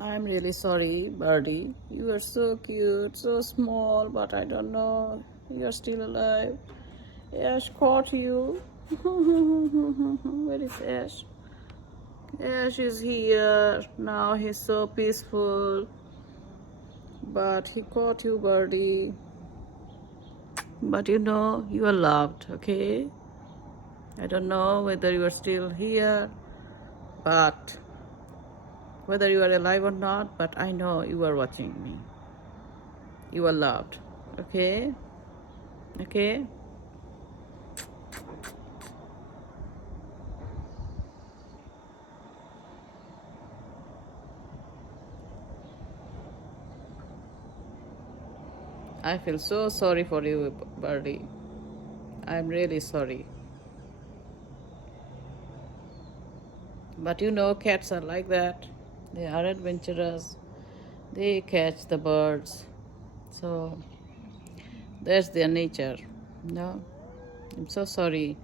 I'm really sorry, Birdie. You are so cute, so small, but I don't know. You're still alive. Ash caught you. Where is Ash? Ash is here. Now he's so peaceful. But he caught you, Birdie. But you know, you are loved, okay? I don't know whether you are still here, but whether you are alive or not, but I know you are watching me. You are loved, okay? Okay? I feel so sorry for you, Birdie. I'm really sorry. But you know, cats are like that. They are adventurous. They catch the birds. So that's their nature. No, I'm so sorry.